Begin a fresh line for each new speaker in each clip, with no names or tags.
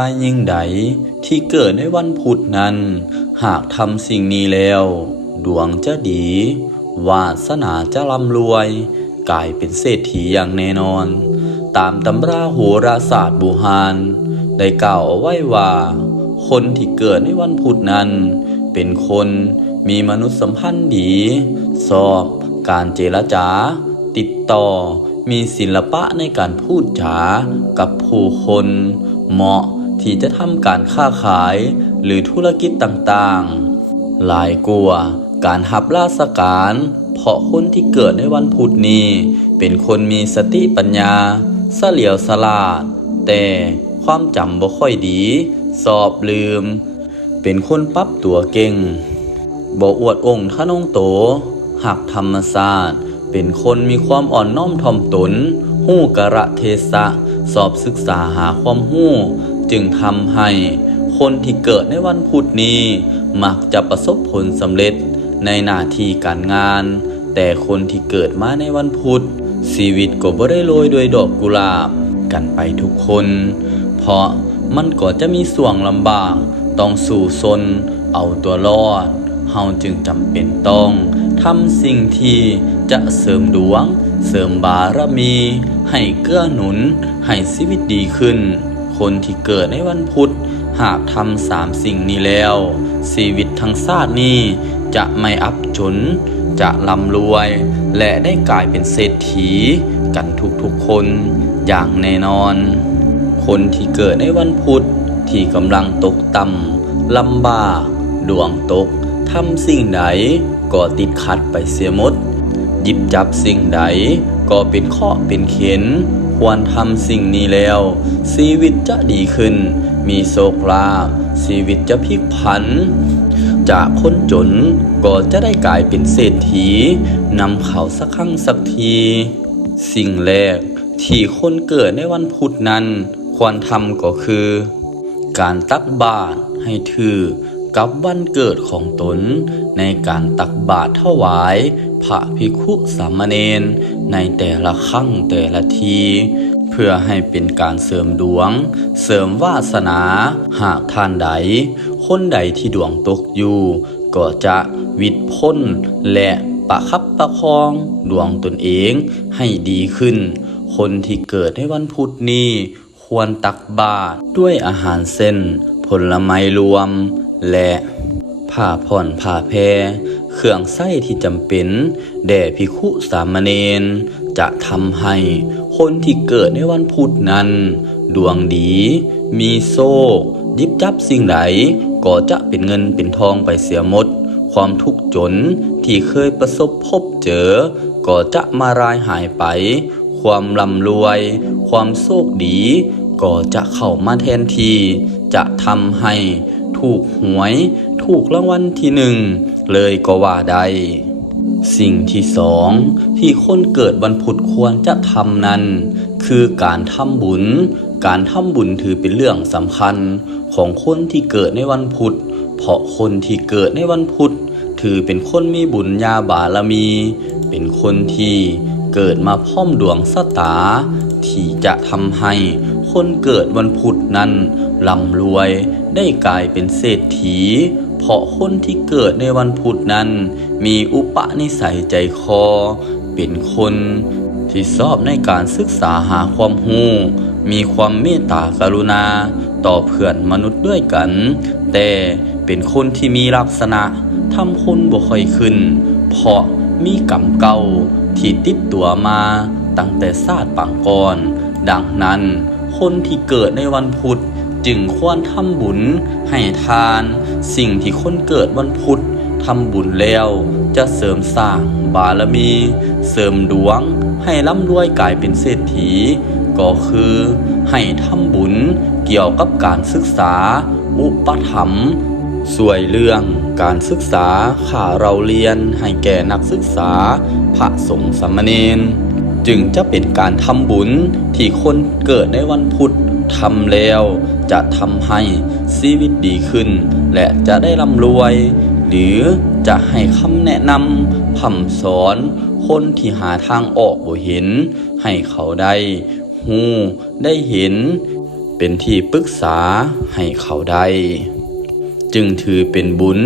ายยิ่งใดที่เกิดในวันพุธนั้น หากทำสิ่งนี้แล้ว ดวงจะดี วาสนาจะร่ำรวย กลายเป็นเศรษฐีอย่างแน่นอน ตามตำราโหราศาสตร์บูฮานได้กล่าวเอาไว้ว่า คนที่เกิดในวันพุธนั้น เป็นคนมีมนุษยสัมพันธ์ดี สอบ การเจรจา ติดต่อ มีศิลปะในการพูดจากับผู้คน เหมาะ ที่จะทำการค้าขายหรือธุรกิจต่างๆ หลายกลัวการหับราชการ เพราะคนที่เกิดในวันพุธนี้ เป็นคนมีสติปัญญาเสลียวสลาด แต่ความจำบ่ค่อยดี สอบลืม เป็นคนปรับตัวเก่งบ่อวดองค์ทะนงโตหักธรรมศาสตร์ เป็นคนมีความอ่อนน้อมถ่อมตน หู้กะระเทศะ สอบศึกษาหาความหู้ จึงทำให้คนที่เกิดในวันพุธนี้ มักจะประสบผลสำเร็จในหน้าที่การงาน แต่คนที่เกิดมาในวันพุธชีวิตก็บ่ได้โรยด้วยดอกกุหลาบ กันไปทุกคน เพราะมันก็จะมีส่วงลำบาก ต้องสู่ซนเอาตัวรอดเฮาจึงจำเป็นต้องทำสิ่งที่จะเสริมดวง เสริมบารมี ให้เกื้อหนุน ให้ชีวิตดีขึ้น คนที่เกิดในวันพุธ หากทำสามสิ่งนี้แล้ว ชีวิตทั้งชาตินี้ จะไม่อับจน จะร่ำรวย และได้กลายเป็นเศรษฐี กันทุกๆคนอย่างแน่นอน คนที่เกิดในวันพุธ ที่กำลังตกต่ำลำบากดวงตกทำสิ่งใดก็ติดขัดไปเสียหมดหยิบจับสิ่งใดก็เป็นข้อเป็นเข็น ควรทำสิ่งนี้แล้ว ชีวิตจะดีขึ้น มีโชคลาภชีวิตจะพลิกผัน จากคนจนก็จะได้กลายเป็นเศรษฐีนำเขาสักครั้งสักที สิ่งแรกที่คนเกิดในวันพุธนั้น ควรทำก็คือ การตักบาตรให้ถือ กับวันเกิดของตน ในการตักบาตรถวาย พระภิกขุสามเณรในแต่ละครั้งแต่ละที เพื่อให้เป็นการเสริมดวง เสริมวาสนา หากท่านใด คนใดที่ดวงตกอยู่ ก็จะวิดพ้นและประคับประคองดวงตนเองให้ดีขึ้น คนที่เกิดในวันพุธนี้ควรตักบาตรด้วยอาหารเส้น ผลไม้รวม และผ้าผ่อนผ้าแพรเครื่องไส้ที่จำเป็น แด่ภิกขุสามเณรจะทำให้คนที่เกิดในวันพุธนั้น ดวงดี มีโซ่ยิบจับสิ่งใดก็จะเป็นเงินเป็นทองไปเสียหมด ความทุกข์จนที่เคยประสบพบเจอ ก็จะมารายหายไป ความร่ำรวย ความโชคดี ก็จะเข้ามาแทนที่ จะทำให้ ถูกหวย ถูกรางวัลที่หนึ่งเลยก็ว่าได้สิ่งที่สองที่คนเกิดวันพุธควรจะทำนั้น คือการทำบุญ การทำบุญถือเป็นเรื่องสำคัญของคนที่เกิดในวันพุธ เพราะคนที่เกิดในวันพุธ ถือเป็นคนมีบุญญาบารมี เป็นคนที่เกิดมาพร้อมดวงสตา ที่จะทำให้คนเกิดวันพุธนั้นร่ำรวย ได้กลายเป็นเศรษฐี เพราะคนที่เกิดในวันพุธนั้น มีอุปนิสัยใจคอ เป็นคนที่ชอบในการศึกษาหาความรู้มีความเมตตากรุณา ต่อเพื่อนมนุษย์ด้วยกัน แต่เป็นคนที่มีลักษณะทำคนบ่ค่อยขึ้น เพราะมีกรรมเก่าที่ติดตัวมาตั้งแต่ชาติปางก่อน ดังนั้น คนที่เกิดในวันพุธ จึงควรทำบุญให้ทาน สิ่งที่คนเกิดวันพุธทำบุญแล้ว จะเสริมสร้างบารมี เสริมดวง ให้ร่ำรวยกลายเป็นเศรษฐี ก็คือให้ทำบุญเกี่ยวกับการศึกษา อุปถัมภ์สวยเรื่องการศึกษาข่าเราเรียนให้แก่นักศึกษา พระสงฆ์สมเณรจึงจะเป็นการทำบุญที่คนเกิดในวันพุธทำแล้ว จะทำให้ชีวิตดีขึ้น และจะได้ร่ำรวย หรือจะให้คำแนะนำพำสอน คนที่หาทางออกบ่เห็น ให้เขาได้หูได้เห็น เป็นที่ปรึกษาให้เขาได้จึงถือเป็นบุญ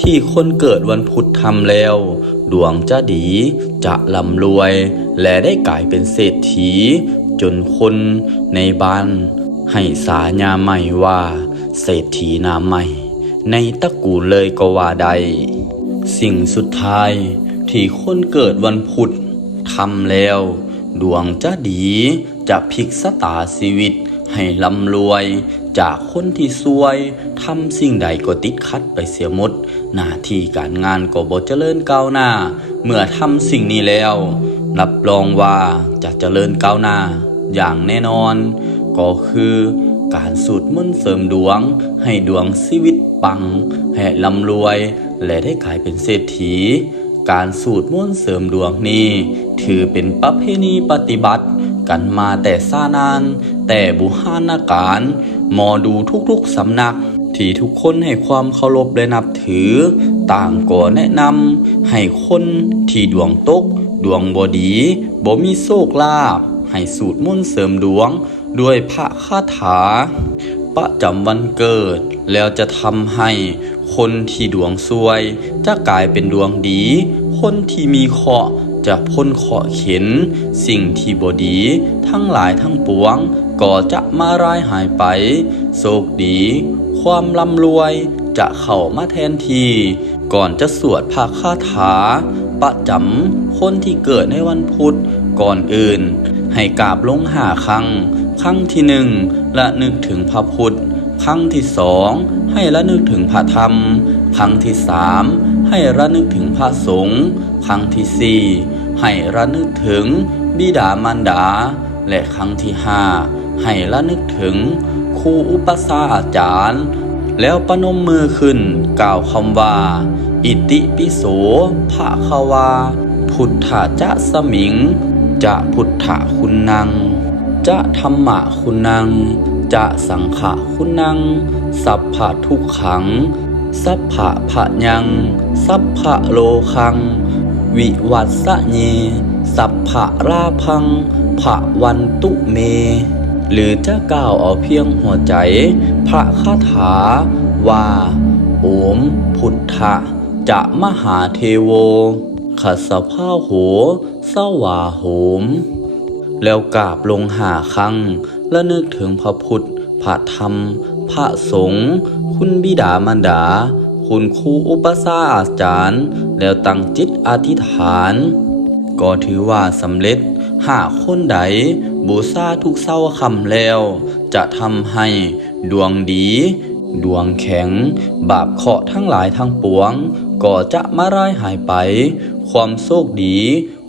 ที่คนเกิดวันพุธทำแล้ว ดวงจะดีจะร่ำรวย และได้กลายเป็นเศรษฐี จนคนในบ้าน ให้สาญาใหม่ว่า เศรษฐีนามใหม่ ในตระกูลเลยก็ว่าได้สิ่งสุดท้ายที่คนเกิดวันพุธทำแล้ว ดวงจะดีจะพลิกสตาชีวิต ให้ร่ำรวย จากคนที่ซวยทำสิ่งใดก็ติดขัดไปเสียหมด หน้าที่การงานก็บ่เจริญก้าวหน้า เมื่อทำสิ่งนี้แล้วรับรองว่าจะเจริญก้าวหน้า อย่างแน่นอน ก็คือการสูตรมนต์เสริมดวง ให้ดวงชีวิตปัง ให้ร่ำรวย และได้กลายเป็นเศรษฐี การสูตรมนต์เสริมดวงนี้ ถือเป็นประเพณีปฏิบัติกันมาแต่ซ่านาน แต่บุหานาการหมอดูทุกๆสำนัก ที่ทุกคนให้ความเคารพและนับถือ ต่างก็แนะนำให้คนที่ดวงตก ดวงบดีบ่มีโชคลาภให้สูตรมนต์เสริมดวง ด้วยพระคาถา ประจำวันเกิด แล้วจะทำให้คนที่ดวงซวย จะกลายเป็นดวงดี คนที่มีเคราะห์จะพ้นเคราะห์เข็น สิ่งที่บดี ทั้งหลายทั้งปวง ก็จะมาร้ายหายไป โชคดี ความร่ำรวยจะเข้ามาแทนที่ ก่อนจะสวดพระคาถา ประจำคนที่เกิดในวันพุธ ก่อนอื่น ให้กราบลงหาครั้ง ครั้งที่หนึ่งละนึกถึงพระพุทธ ครั้งที่สองให้ระนึกถึงพระธรรม ครั้งที่สามให้ระนึกถึงพระสงฆ์ ครั้งที่สี่ให้ระนึกถึงบิดามารดา และครั้งที่ห้าให้ระนึกถึงครูอุปสาอาจารย์ แล้วประนมมือขึ้นกล่าวคำว่า อิติปิโสภะคะวา พุทธะจะสมิง จะพุทธะคุณนัง จะธรรมะคุณนัง จะสังขะคุณนัง สัพพะทุกขัง สัพพะพะยัง สัพพะโลคัง วิวัตสะเยสัพพะราพังภะวันตุเม หรือจะกล่าวเอาเพียงหัวใจ พระคาถา ว่า โอมพุทธะจะมหาเทโวขัสภาโหสวาโหม แล้วกราบลงหาครั้ง และนึกถึงพระพุทธ พระธรรม พระสงฆ์คุณบิดามารดา คุณครูอุปสาอาจารย์ แล้วตั้งจิตอธิษฐาน ก็ถือว่าสำเร็จหากคนใดบูชาทุกเศร้าคำแล้ว จะทำให้ดวงดี ดวงแข็ง บาปเคาะทั้งหลายทั้งปวง ก็จะมาร้ายหายไป ความโชคดี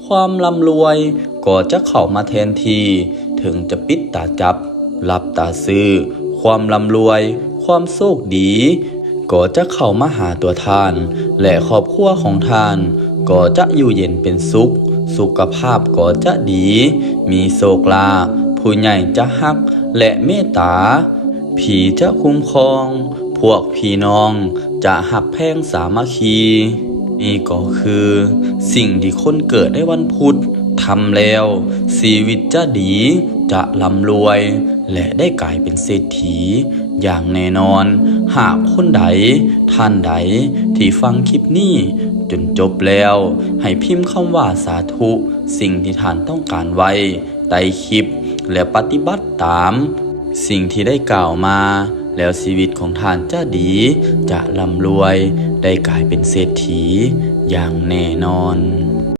ความร่ำรวย ก็จะเข้ามาแทนที ถึงจะปิดตาจับ หลับตาซื้อ ความร่ำรวย ความโชคดี ก็จะเข้ามาหาตัวท่าน และครอบครัวของท่าน ก็จะอยู่เย็นเป็นสุข สุขภาพก็จะดี มีโชคลาภผู้ใหญ่จะฮัก และเมตตา ผีจะคุ้มครอง พวกพี่น้องจะหักแพงสามัคคีนี่ก็คือ สิ่งที่คนเกิดในวันพุธ ทำแล้วชีวิตจะดีจะร่ำรวย และได้กลายเป็นเศรษฐี อย่างแน่นอน หากคนใด ท่านใดที่ฟังคลิปนี้จนจบแล้ว ให้พิมพ์คำว่าสาธุ สิ่งที่ท่านต้องการไว้ใต้คลิป และปฏิบัติตาม สิ่งที่ได้กล่าวมา แล้วชีวิตของท่านจะดี จะร่ำรวย ได้กลายเป็นเศรษฐี อย่างแน่นอน